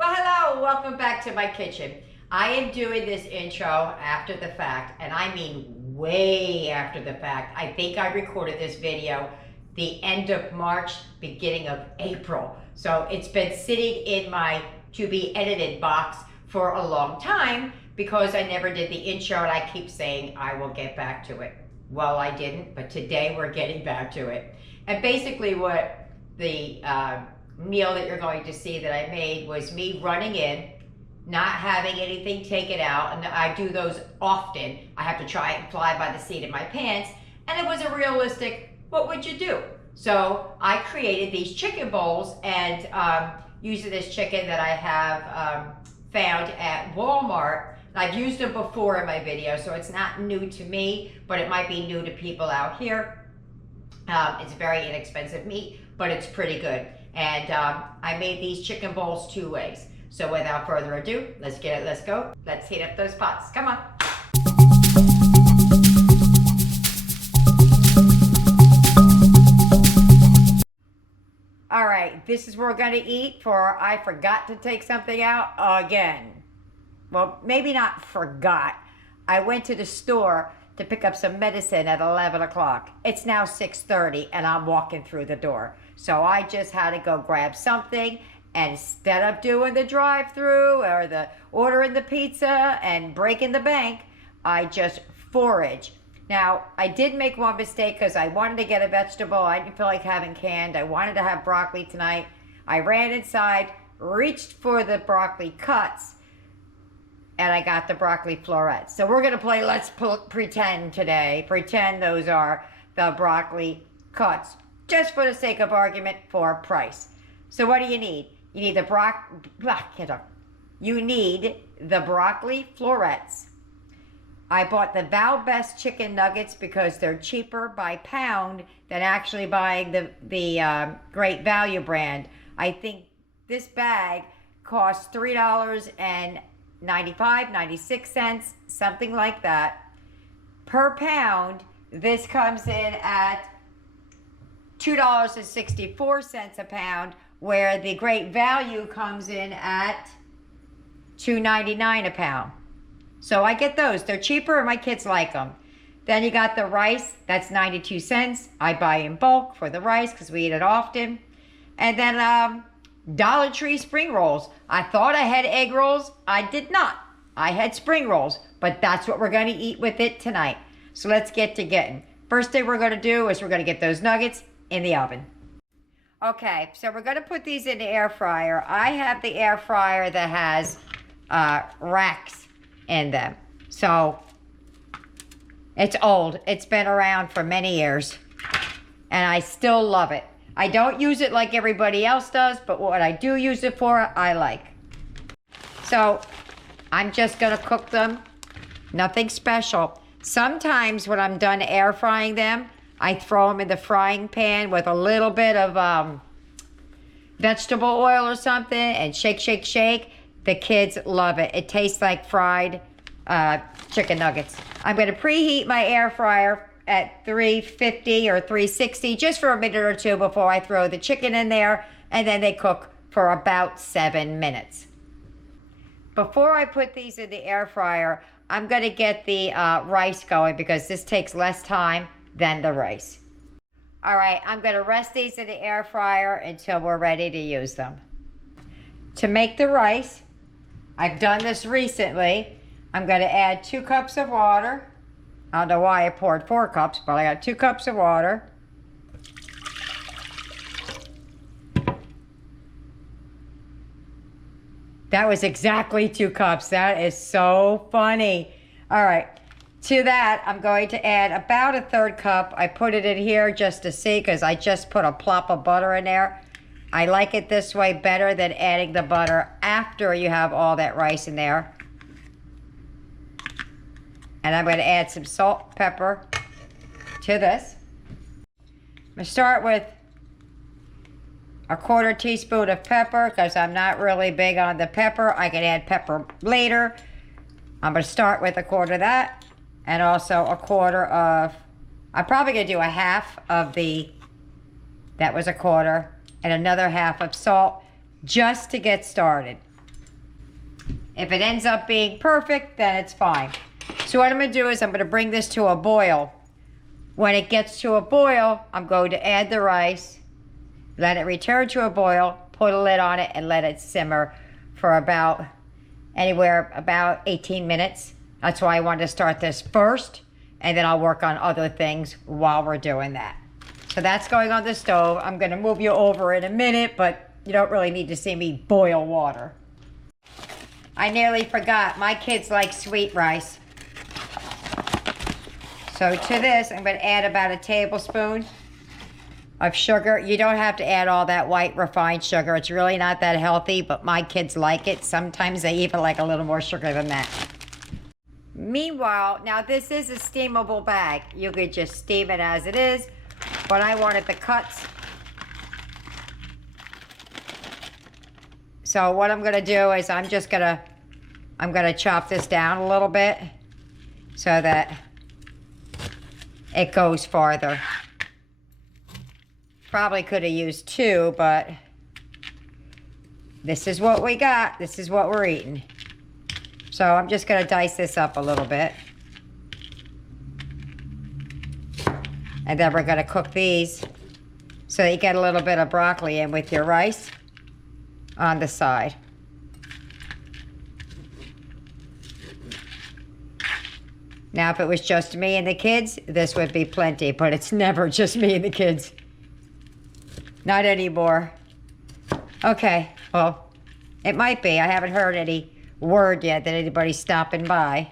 Well, hello, welcome back to my kitchen. I am doing this intro after the fact, and I mean way after the fact. I think I recorded this video the end of March, beginning of April. So it's been sitting in my to be edited box for a long time because I never did the intro and I keep saying I will get back to it. Well, I didn't, but today we're getting back to it. And basically what the meal that you're going to see that I made was me running in, not having anything taken out, and I do those often. I have to try and fly by the seat of my pants, and it was a realistic, what would you do? So I created these chicken bowls, and using this chicken that I have found at Walmart. I've used them before in my video, so it's not new to me, but it might be new to people out here. It's very inexpensive meat, but it's pretty good. And I made these chicken bowls 2 ways. So without further ado, let's go. Let's heat up those pots. Come on. All right, this is what we're gonna eat for I forgot to take something out again. Well, maybe not forgot. I went to the store to pick up some medicine at 11 o'clock. It's now 6:30 and I'm walking through the door. So I just had to go grab something, and instead of doing the drive-through or the ordering the pizza and breaking the bank, I just forage. Now, I did make one mistake because I wanted to get a vegetable. I didn't feel like having canned. I wanted to have broccoli tonight. I ran inside, reached for the broccoli cuts, and I got the broccoli florets. So we're gonna play Let's Pretend today. Pretend those are the broccoli cuts, just for the sake of argument for price. So what do you need? You need the broccoli florets. I bought the Val Best chicken nuggets because they're cheaper by pound than actually buying the Great Value brand. I think this bag costs $3.95, 96 cents, something like that. Per pound, this comes in at $2.64 a pound, where the Great Value comes in at $2.99 a pound. So I get those. They're cheaper and my kids like them. Then you got the rice. That's 92 cents. I buy in bulk for the rice because we eat it often. And then Dollar Tree spring rolls. I thought I had egg rolls. I did not. I had spring rolls, but that's what we're going to eat with it tonight. So let's get to getting. First thing we're going to do is we're going to get those nuggets in the oven. Okay, so we're going to put these in the air fryer. I have the air fryer that has racks in them. So it's old. It's been around for many years, and I still love it. I don't use it like everybody else does, but what I do use it for, I like. So I'm just going to cook them. Nothing special. Sometimes when I'm done air frying them, I throw them in the frying pan with a little bit of vegetable oil or something and shake, shake, shake. The kids love it. It tastes like fried chicken nuggets. I'm going to preheat my air fryer at 350 or 360 just for a minute or two before I throw the chicken in there, and then they cook for about 7 minutes. Before I put these in the air fryer, I'm going to get the rice going because this takes less time than the rice. All right, I'm going to rest these in the air fryer until we're ready to use them. To make the rice, I've done this recently. I'm going to add 2 cups of water. I don't know why I poured 4 cups, but I got 2 cups of water. That was exactly 2 cups. That is so funny. All right. To that, I'm going to add about a 1/3 cup. I put it in here just to see because I just put a plop of butter in there. I like it this way better than adding the butter after you have all that rice in there. And I'm going to add some salt, pepper to this. I'm going to start with a 1/4 teaspoon of pepper because I'm not really big on the pepper. I can add pepper later. I'm going to start with a 1/4 of that. And also a 1/4 of, I'm probably going to do a half of that was a 1/4, and another half of salt just to get started. If it ends up being perfect, then it's fine. So what I'm going to do is I'm going to bring this to a boil. When it gets to a boil, I'm going to add the rice, let it return to a boil, put a lid on it, and let it simmer for about 18 minutes. That's why I wanted to start this first, and then I'll work on other things while we're doing that. So that's going on the stove. I'm going to move you over in a minute, but you don't really need to see me boil water. I nearly forgot, my kids like sweet rice. So to this, I'm going to add about a tablespoon of sugar. You don't have to add all that white refined sugar. It's really not that healthy, but my kids like it. Sometimes they even like a little more sugar than that. Meanwhile, now this is a steamable bag. You could just steam it as it is, but I wanted the cuts. So what I'm gonna do is I'm gonna chop this down a little bit so that it goes farther. Probably could have used 2, but this is what we got. This is what we're eating. So I'm just gonna dice this up a little bit. And then we're gonna cook these so that you get a little bit of broccoli in with your rice on the side. Now, if it was just me and the kids, this would be plenty, but it's never just me and the kids. Not anymore. Okay, well, it might be. I haven't heard any word yet that anybody's stopping by.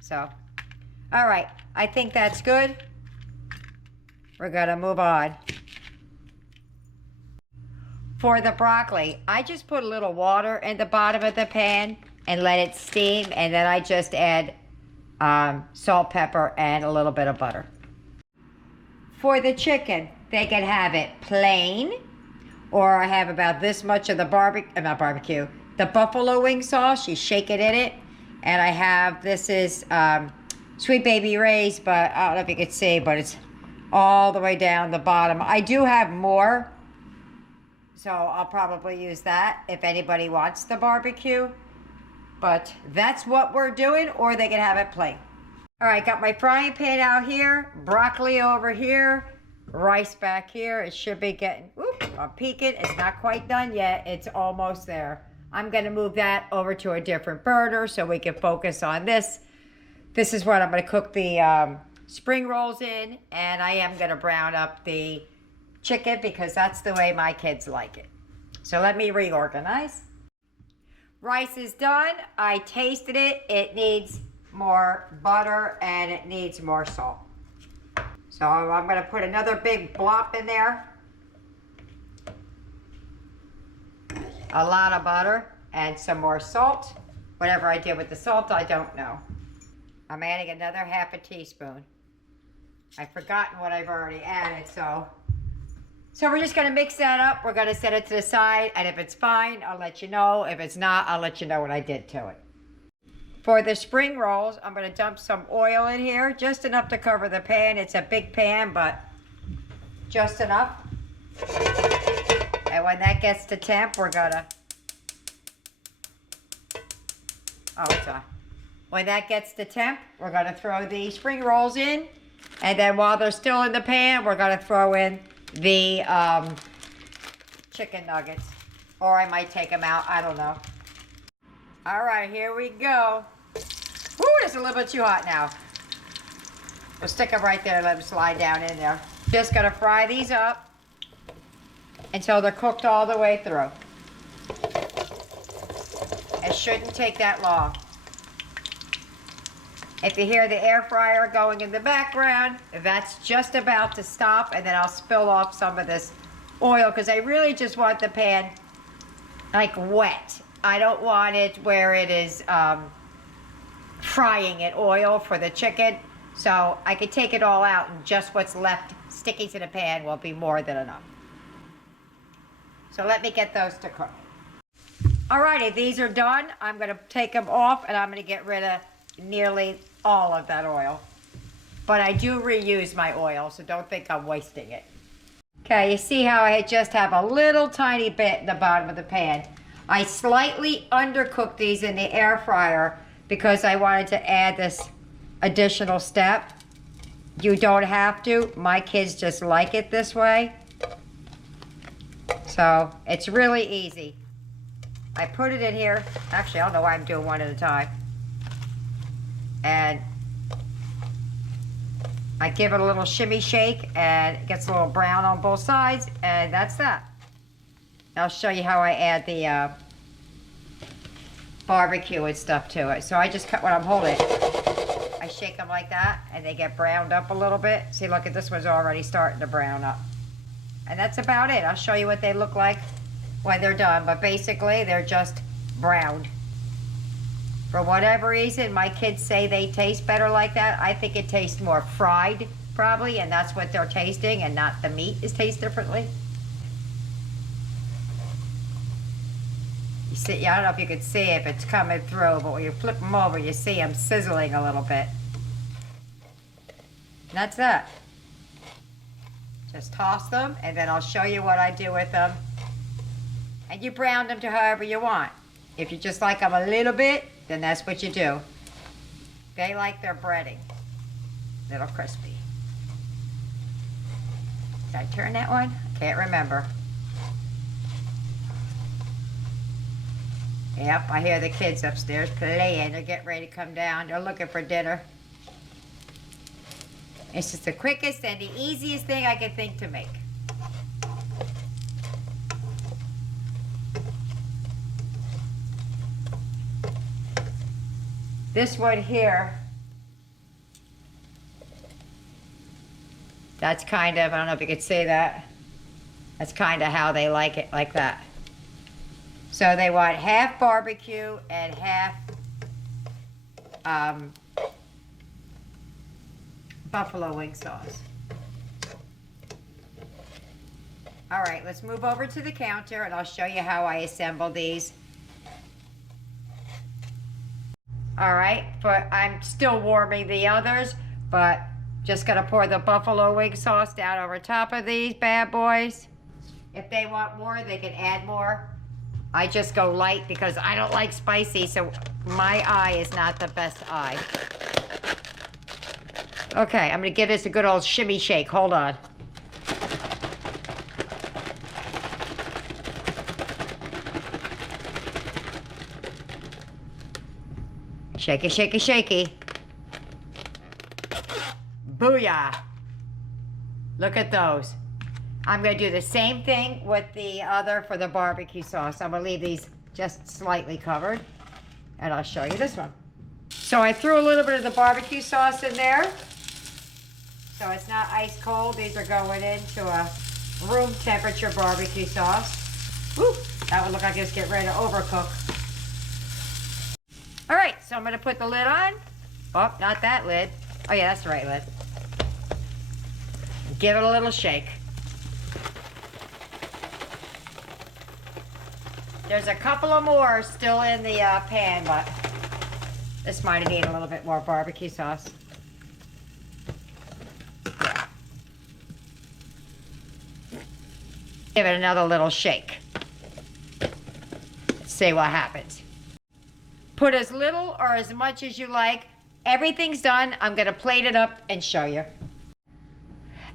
So, all right, I think that's good. We're gonna move on. For the broccoli, I just put a little water in the bottom of the pan and let it steam, and then I just add salt, pepper, and a little bit of butter. For the chicken, they can have it plain, or I have about this much of the the buffalo wing sauce. You shake it in it, and I have, this is Sweet Baby Ray's, but I don't know if you can see, but it's all the way down the bottom. I do have more, so I'll probably use that if anybody wants the barbecue. But that's what we're doing, or they can have it plain. All right, got my frying pan out here, broccoli over here, rice back here. It should be getting, I'm peeking. It's not quite done yet. It's almost there. I'm gonna move that over to a different burner so we can focus on this. This is what I'm gonna cook the spring rolls in, and I am gonna brown up the chicken because that's the way my kids like it. So let me reorganize. Rice is done. I tasted it. It needs more butter and it needs more salt. So I'm going to put another big blop in there. A lot of butter and some more salt. Whatever I did with the salt, I don't know. I'm adding another half a teaspoon. I've forgotten what I've already added, so we're just gonna mix that up. We're gonna set it to the side, and if it's fine, I'll let you know. If it's not, I'll let you know what I did to it. For the spring rolls, I'm gonna dump some oil in here, just enough to cover the pan. It's a big pan, but just enough. And when that gets to temp, we're gonna, it's on. When that gets to temp, we're gonna throw the spring rolls in, and then while they're still in the pan, we're gonna throw in the chicken nuggets, or I might take them out, I don't know. All right, here we go. Ooh, it's a little bit too hot now. We'll stick them right there, let them slide down in there. Just gonna fry these up until they're cooked all the way through. It shouldn't take that long. If you hear the air fryer going in the background, that's just about to stop, and then I'll spill off some of this oil because I really just want the pan like wet. I don't want it where it is frying in oil for the chicken. So I could take it all out, and just what's left sticking to the pan will be more than enough. So let me get those to cook. Alrighty, these are done. I'm gonna take them off, and I'm gonna get rid of nearly all of that oil. But I do reuse my oil, so don't think I'm wasting it. Okay, you see how I just have a little tiny bit in the bottom of the pan. I slightly undercooked these in the air fryer because I wanted to add this additional step. You don't have to. My kids just like it this way. So it's really easy. I put it in here. Actually, I don't know why I'm doing one at a time. And I give it a little shimmy shake and it gets a little brown on both sides, and that's that. I'll show you how I add the barbecue and stuff to it. So I just cut when I'm holding it. I shake them like that and they get browned up a little bit. See, look at this one's already starting to brown up. And that's about it. I'll show you what they look like when they're done. But basically, they're just browned. For whatever reason, my kids say they taste better like that. I think it tastes more fried, probably, and that's what they're tasting, and not the meat is tasted differently. You see, I don't know if you can see if it's coming through, but when you flip them over, you see them sizzling a little bit. And that's that. Just toss them, and then I'll show you what I do with them. And you brown them to however you want. If you just like them a little bit, then that's what you do. They like their breading. Little crispy. Did I turn that one? I can't remember. Yep, I hear the kids upstairs playing. They're getting ready to come down. They're looking for dinner. It's just the quickest and the easiest thing I can think to make. This one here, that's kind of, I don't know if you could see that. That's kind of how they like it, like that. So they want half barbecue and half buffalo wing sauce. All right, let's move over to the counter and I'll show you how I assemble these. All right, but I'm still warming the others, but just gonna pour the buffalo wing sauce down over top of these bad boys. If they want more, they can add more. I just go light because I don't like spicy, so my eye is not the best eye. Okay, I'm gonna give this a good old shimmy shake. Hold on. Shaky, shaky, shaky. Booyah. Look at those. I'm going to do the same thing with the other for the barbecue sauce. I'm going to leave these just slightly covered. And I'll show you this one. So I threw a little bit of the barbecue sauce in there. So it's not ice cold. These are going into a room temperature barbecue sauce. Woo, that would look like it's getting ready to overcook. All right, so I'm gonna put the lid on. Oh, not that lid. Oh yeah, that's the right lid. Give it a little shake. There's a couple of more still in the pan, but this might need a little bit more barbecue sauce. Yeah. Give it another little shake. Let's see what happens. Put as little or as much as you like. Everything's done. I'm gonna plate it up and show you.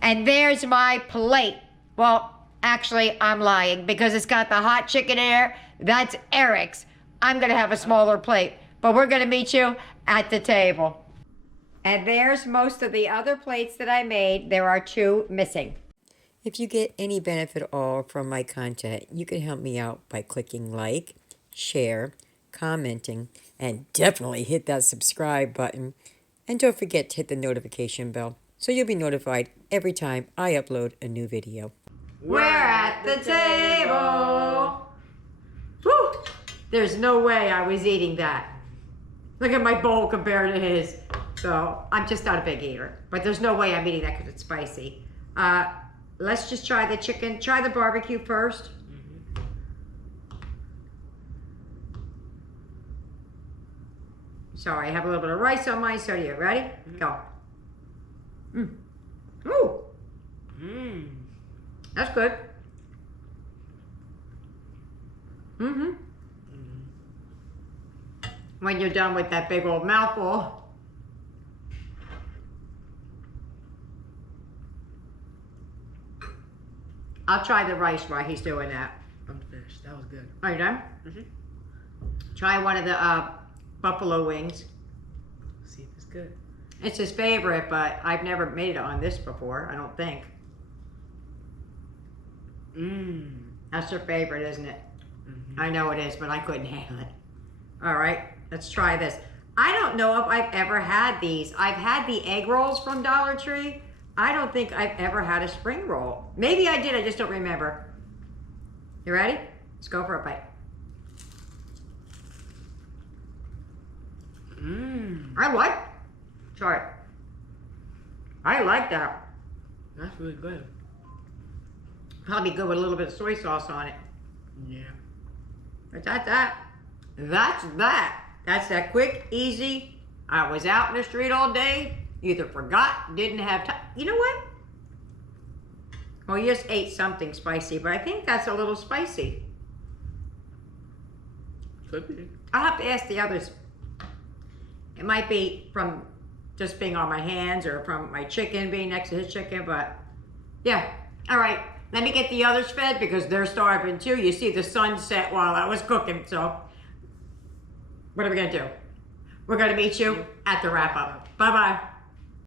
And there's my plate. Well, actually, I'm lying because it's got the hot chicken in there. That's Eric's. I'm gonna have a smaller plate, but we're gonna meet you at the table. And there's most of the other plates that I made. There are 2 missing. If you get any benefit at all from my content, you can help me out by clicking like, share, commenting, and definitely hit that subscribe button. And don't forget to hit the notification bell so you'll be notified every time I upload a new video. We're at the table. Woo! There's no way I was eating that. Look at my bowl compared to his. So I'm just not a big eater, but there's no way I'm eating that because it's spicy. Let's just try the chicken. Try the barbecue first. Sorry, I have a little bit of rice on mine, so do you. Ready? Go. Ooh. That's good. when you're done with that big old mouthful. I'll try the rice while he's doing that. I'm finished. That was good. Are you done? Mm-hmm. Try one of the buffalo wings. See if it's good. It's his favorite, but I've never made it on this before, I don't think. Mmm. That's your favorite, isn't it? Mm-hmm. I know it is, but I couldn't handle it. All right, let's try this. I don't know if I've ever had these. I've had the egg rolls from Dollar Tree. I don't think I've ever had a spring roll. Maybe I did, I just don't remember. You ready? Let's go for a bite. Mmm. I like. Sorry. I like that. That's really good. Probably good with a little bit of soy sauce on it. Yeah. But that's that. That's that. That's that quick, easy. I was out in the street all day. Either forgot, didn't have time. You know what? Well, you just ate something spicy, but I think that's a little spicy. Could be. I'll have to ask the others. It might be from just being on my hands or from my chicken being next to his chicken, but yeah. All right, let me get the others fed because they're starving too. You see the sun set while I was cooking, so what are we gonna do? We're gonna meet you at the wrap up. Bye-bye.